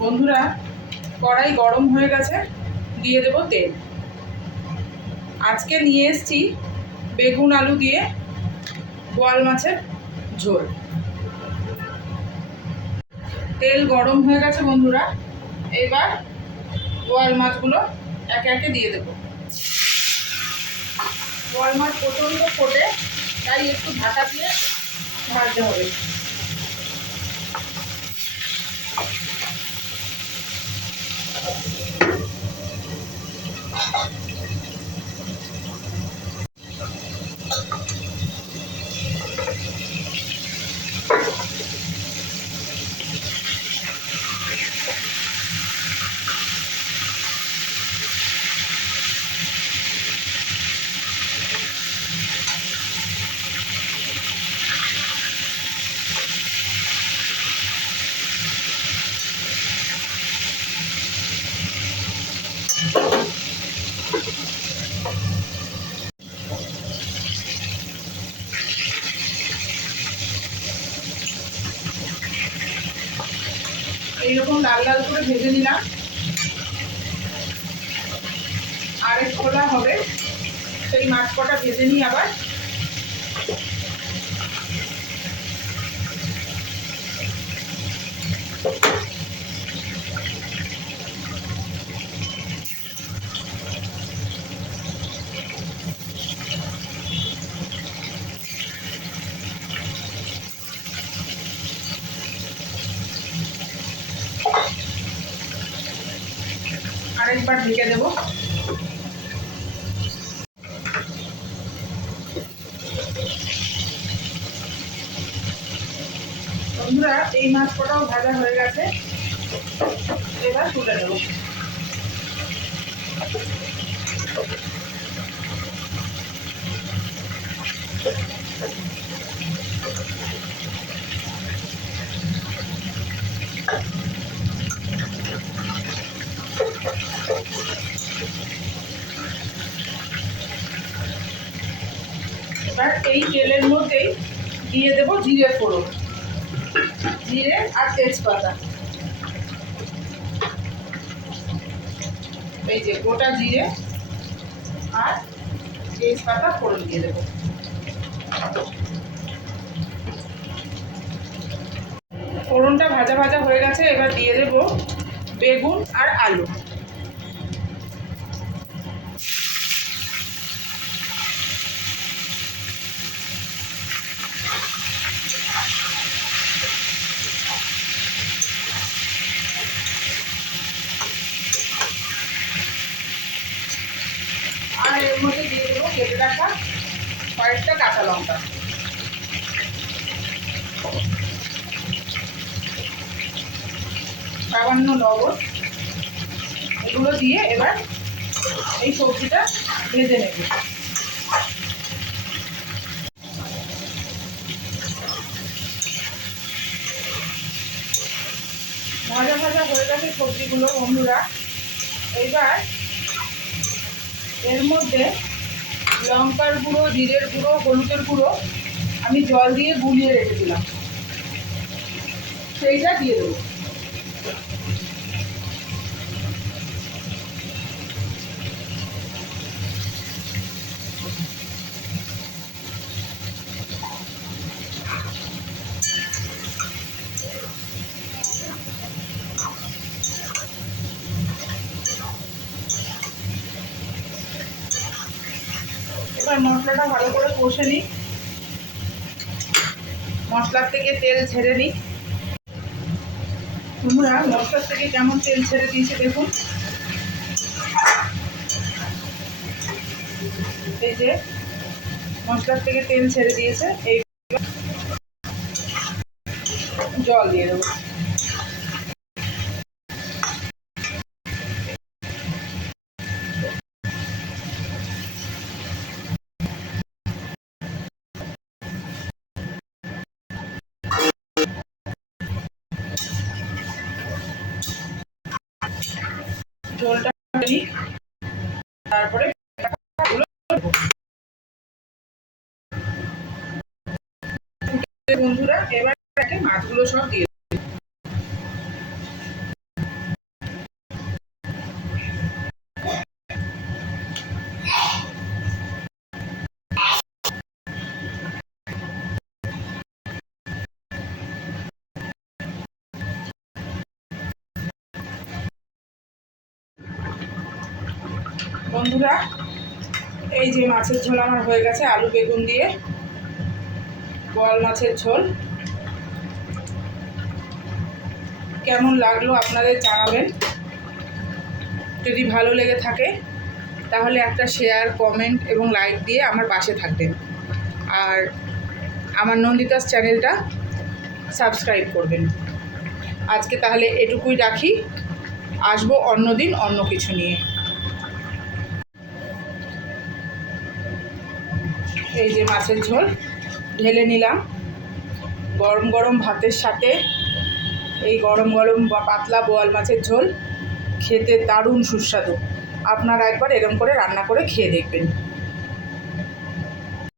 বন্ধুরা, কড়াই গরম হয়ে গেছে, দিয়ে দেব তেল। আজকে নিয়ে এসেছি বেগুন আলু দিয়ে বোয়াল মাছের ঝোল। তেল গরম হয়ে গেছে বন্ধুরা, এবার বোয়াল মাছগুলো একে একে দিয়ে দেব। বোয়াল মাছ প্রচণ্ড ফোটে, তাই একটু ঢাকা দিয়ে ভাজতে হবে। এইরকম লাল লাল করে ভেজে নিলাম। আরেক খোলা হবে, সেই মাছ কটা ভেজে নিই আবার। আরেকবার ঢেকে দেব। বন্ধুরা, এই মাছ কটাও ভাজা হয়ে গেছে, এবার তুলে দেব। এবার এই তেলের মধ্যেই দিয়ে দেব জিরে ফোড়ন, জিরে আর তেজপাতা। এই যে গোটা জিরে আর তেজপাতা ফোড়ন দিয়ে দেবো। ফোড়নটা ভাজা ভাজা হয়ে গেছে, এবার দিয়ে দেব বেগুন আর আলু। আর এর মধ্যে দিয়ে দেবো কেটে রাখা কয়েকটা কাঁচা লঙ্কা। সামান্য লবণ, এগুলো দিয়ে এবার এই সবজিটা ভেজে নেব। ভাজা ভাজা হয়ে গেছে সবজিগুলো বন্ধুরা। এইবার এর মধ্যে লঙ্কার গুঁড়ো, জিরের গুঁড়ো, হলুদের গুঁড়ো আমি জল দিয়ে গুলিয়ে রেখেছিলাম, সেইটা দিয়ে দেবো। এবার মশলাটা ভালো করে কষে নিই, মশলার থেকে তেল ছেড়ে নিই। তোমরা মশলার থেকে কেমন তেল ছেড়ে দিয়েছে দেখুন। এই যে মশলার থেকে তেল ছেড়ে দিয়েছে, এই জল দিয়ে দেবো। ঝোলটা নিই, তারপরে বন্ধুরা এবার মাছগুলো সব দিয়ে বন্ধুরা, এই যে মাছের ঝোল আমার হয়ে গেছে, আলু বেগুন দিয়ে বোয়াল মাছের ঝোল। কেমন লাগলো আপনাদের জানাবেন। যদি ভালো লেগে থাকে তাহলে একটা শেয়ার, কমেন্ট এবং লাইক দিয়ে আমার পাশে থাকবেন। আর আমার নন্দিতাস চ্যানেলটা সাবস্ক্রাইব করবেন। আজকে তাহলে এটুকুই রাখি, আসবো অন্যদিন অন্য কিছু নিয়ে। এই যে মাছের ঝোল ঢেলে নিলাম গরম গরম ভাতের সাথে। এই গরম গরম বা পাতলা বোয়াল মাছের ঝোল খেতে দারুণ সুস্বাদু। আপনারা একবার এরকম করে রান্না করে খেয়ে দেখবেন।